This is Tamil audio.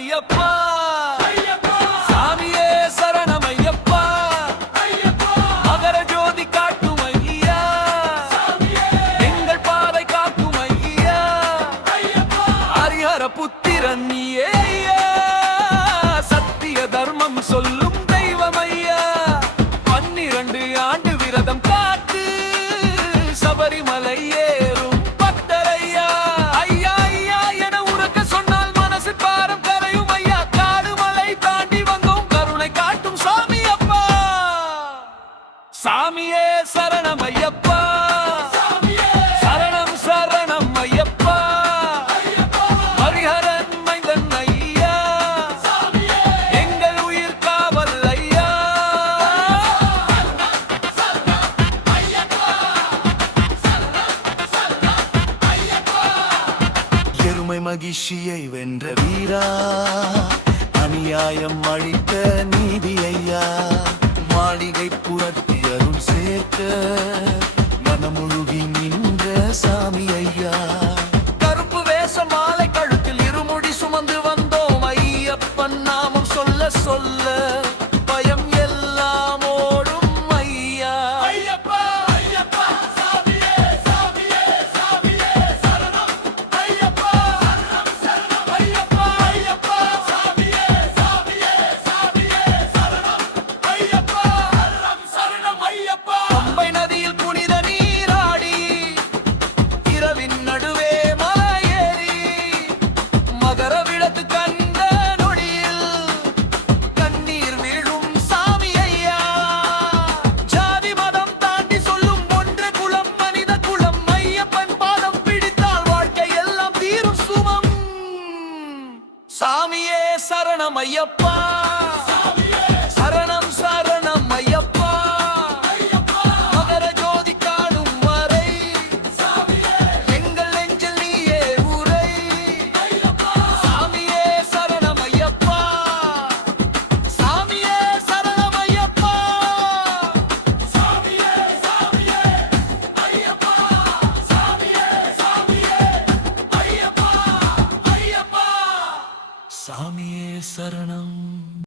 ஐயப்பா, சாமியே சரணம் ஐயப்பா, மகர ஜோதி காட்டும் ஐயா, எங்கள் பாதை காக்கும் ஐயா, ஹரிஹர புத்திரன் நீயே ஐயா, சத்திய தர்மம் சொல்லும் தெய்வம் ஐயா, 12 ஆண்டு விரதம் காத்து சபரிமலை ஏறும் பக்தரையா. ஐயா ஐயா என உறக்க சொன்னால் மனசு பாரம் கரையும் ஐயா, காடு மலை தாண்டி வந்தோம் கருணை காட்டும் சாமி அப்பா, சாமியே சரணம் ஐயப்பா, சரணம் சரணம் ஐயப்பா, ஹரிஹரன் மைந்தன் ஐயா, எங்கள் உயிர் காவல் ஐயா. எருமை மகிழ்ச்சியை வென்ற வீரா, அநியாயம் அழித்த நீதி ஐயா, மாளிகை புரட்டி அருள் சேர்க்க மனமுழுகி நின்ற சாமி ஐயா, கருப்பு வேஷ மாலை கழுத்தில் இருமுடி சுமந்து வந்தோம் ஐயப்பன் நாமம் சொல்ல சொல்ல பயம் எல்லாம் ஓடும் ஐயா. ஐயப்பா ஐயப்பா சாமியே சாமியே சாமியே சரணம் ஐயப்பா, சரணம் ஐயப்பா, ஐயப்பா சாமியே சாமியே சாமியே சரணம் ஐயப்பா, சரணம் ஐயப்பா. பம்பை நதியில் புனித நீராடி இரவின் நடுவே மலையேறி மகர விளக்கு கண்ட நொடியில் கண்ணீர் வீழும் சாமி ஐயா, ஜாதி மதம் தாண்டி சொல்லும் ஒன்று குலம் மனித குலம், ஐயப்பன் பாதம் பிடித்தால் வாழ்க்கை எல்லாம் தீரும் சுமம், சாமியே சரணம் ஐயப்பா,